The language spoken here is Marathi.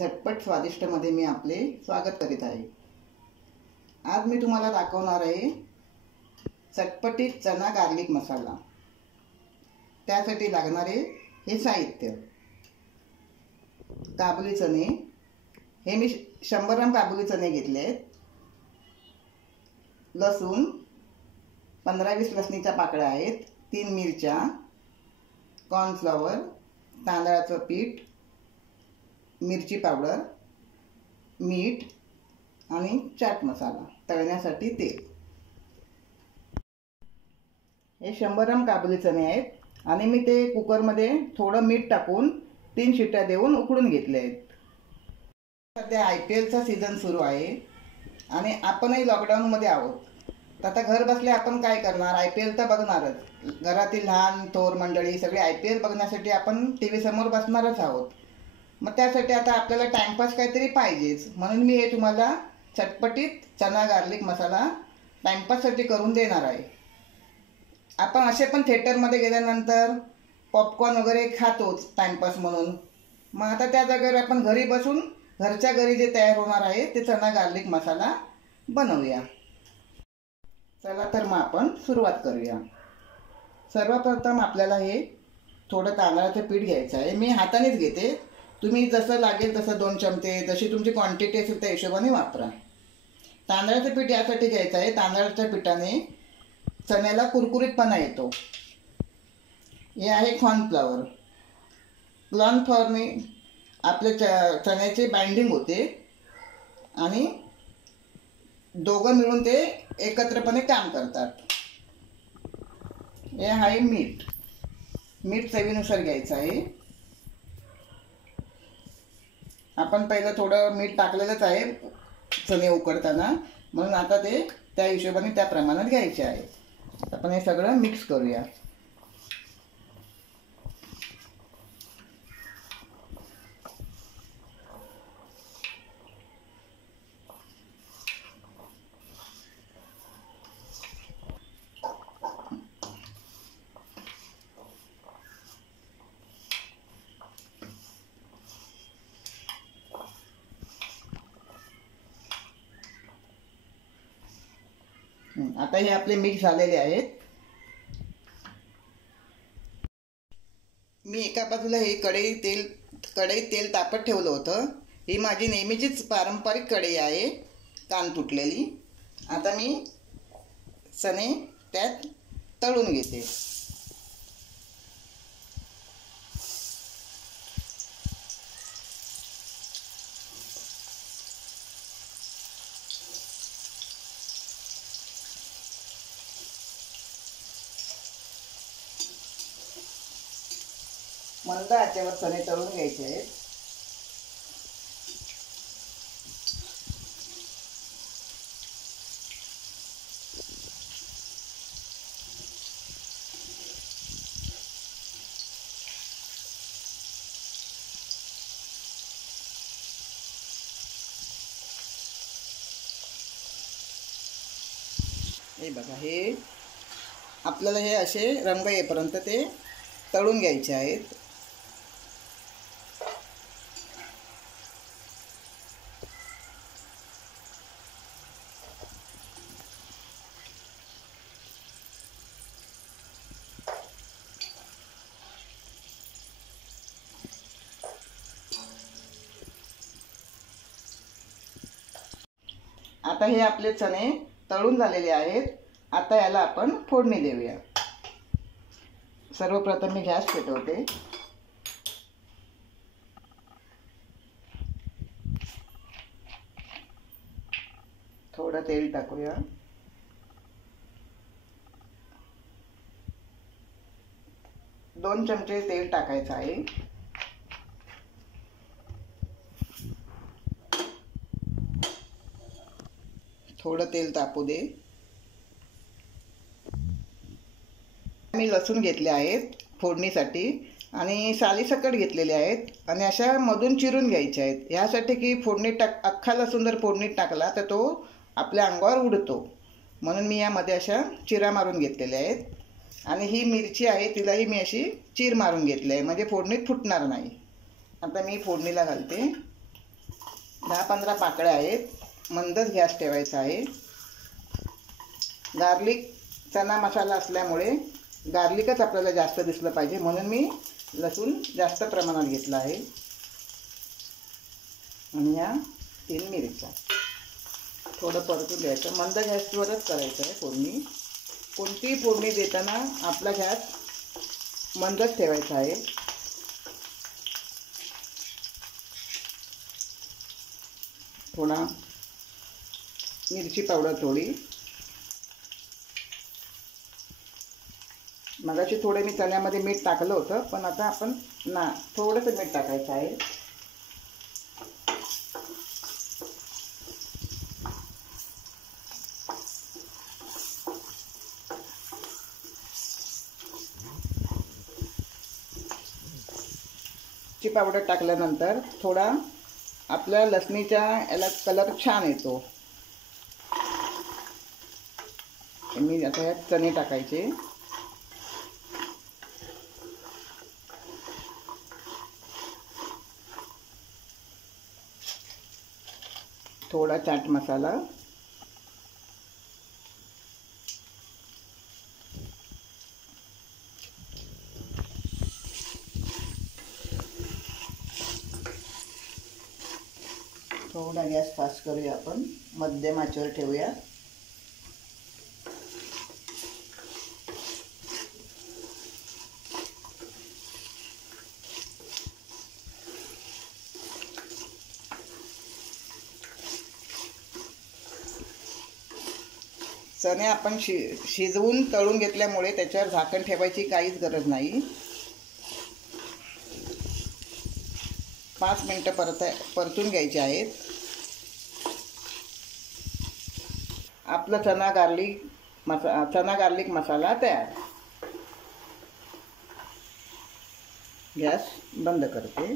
झटपट स्वादिष्टमध्ये मी आपले स्वागत करीत आहे। आज मी तुम्हाला दाखवणार आहे चटपटीत चना गार्लिक मसाला। त्यासाठी लागणारे हे साहित्य: काबुली चणे, हे मी 100 ग्राम काबुली चणे घेतले आहेत। लसूण 15-20 लसणीच्या पाकळ्या आहेत, 3 मिरच्या, कॉर्नफ्लॉवर, तांदळाचं पीठ, मिरची पावडर, मीठ आणि चाट मसाला, तळण्यासाठी तेल। हे 100 ग्राम काबुली चणे आहेत आणि मी ते कुकरमध्ये थोडं मीठ टाकून 3 शिट्ट्या देऊन उकडून घेतले आहेत। सध्या IPLचा सीझन सुरू आहे आणि आपणही लॉकडाऊनमध्ये आहोत। तर आता घर बसल्या आपण काय करणार? IPL तर बघणारच। घरातील लहान थोर मंडळी सगळे IPL बघण्यासाठी आपण TV समोर बसणारच आहोत। मग त्यासाठी आता आपल्याला टाइमपास काहीतरी पाहिजेच, म्हणून मी हे तुम्हाला चटपटीत चना गार्लिक मसाला टाइमपाससाठी करून देणार आहे। आपण असे पण थिएटरमध्ये गेल्यानंतर पॉपकॉर्न वगैरे खातोच टाइमपास म्हणून। मग आता त्या जागेवर आपण घरी बसून घरच्या घरी जे तयार होणार आहे ते चना गार्लिक मसाला बनवूया। चला तर मग आपण सुरुवात करूया। सर्वप्रथम आपल्याला हे थोडं तांदळाचं पीठ घ्यायचं आहे। मी हातानेच घेते, तुम्ही जसं लागेल तसं 2 चमचे, जशी तुमची क्वांटिटी असेल त्या हिशोबाने वापरा। तांदळाचं पीठ यासाठी घ्यायचं आहे, तांदळाच्या पिठाने चण्याला कुरकुरीतपणा येतो। हे आहे कॉर्नफ्लॉवर। कॉर्नफ्लॉवरने आपले चण्याची बाइंडिंग होते आणि दोघं मिळून ते एकत्रपणे काम करतात। हे आहे मीठ। मीठ चवीनुसार घ्यायचं आहे। आपण पहिलं थोडं मीठ टाकलेलंच आहे चणे उकडताना, म्हणून आता ते त्या हिशोबाने त्या प्रमाणात घ्यायचे आहे। आपण हे सगळं मिक्स करूया। आता हे आपले मिक्स झालेले आहेत। मी एका बाजूला हे कढईत तेल तापत ठेवलं होतं। ही माझी नेहमीचीच पारंपरिक कढई आहे, कान तुटलेली। आता मी चणे त्यात तळून घेते। मंद आचेवर चणे तळून घ्यायचे आहेत। हे बघा, हे आपल्याला हे असे रंग येईपर्यंत ते तळून घ्यायचे आहेत। आता हे आपले चणे तळून झालेले आहेत। आता याला आपण फोडणी देऊया। सर्वप्रथम मी गॅस पेटवते। थोडं तेल टाकूया। दोन चमचे तेल टाकायचं आहे। थोडं तेल तापू दे। मी लसूण घेतले आहेत फोडणीसाठी आणि सालीसकट घेतलेले आहेत आणि अशा मधून चिरून घ्यायचे आहेत। यासाठी की अख्खा लसूण जर फोडणीत टाकला तर तो आपल्या अंगावर उडतो, म्हणून मी यामध्ये अशा चिरा मारून घेतलेल्या आहेत। आणि ही मिरची आहे तिलाही मी अशी चीर मारून घेतली आहे, म्हणजे फोडणीत फुटणार नाही। आता मी फोडणीला घालते। 10-15 पाकळ्या आहेत. मंदच गॅस ठेवायचा आहे. गार्लिक चना मसाला असल्यामुळे गार्लिकच आपल्याला जास्त दिसलं पाहिजे, म्हणून मी लसूण जास्त प्रमाणात घेतला आहे. आणि ह्या 3 मिरच्या थोडं परतून घ्यायचं. मंद गॅसवरच करायचं आहे फोडणी. कोणतीही फोडणी देताना आपला गॅस मंदच ठेवायचा आहे. थोडा मिरची पावडर थोडी. मगाशी थोडे मी चण्यामध्ये मीठ टाकलं होतं, पण आता आपण थोडंसं मीठ टाकायचं आहे. ची पावडर टाकल्यानंतर थोडा आपल्या लसणीच्या याला कलर छान येतो. मी आता यात चणे टाकायचे. थोडा चाट मसाला. थोडा गॅस फास्ट करूया आपण, मध्यम आचेवर ठेवूया. चणे आपण शिजवून तळून घेतल्यामुळे त्याच्यावर झाकण ठेवायची काहीच गरज नाही. 5 मिनिटं परतून घ्यायचे आहेत. आपला चना गार्लिक मसाला तयार. गॅस बंद करते.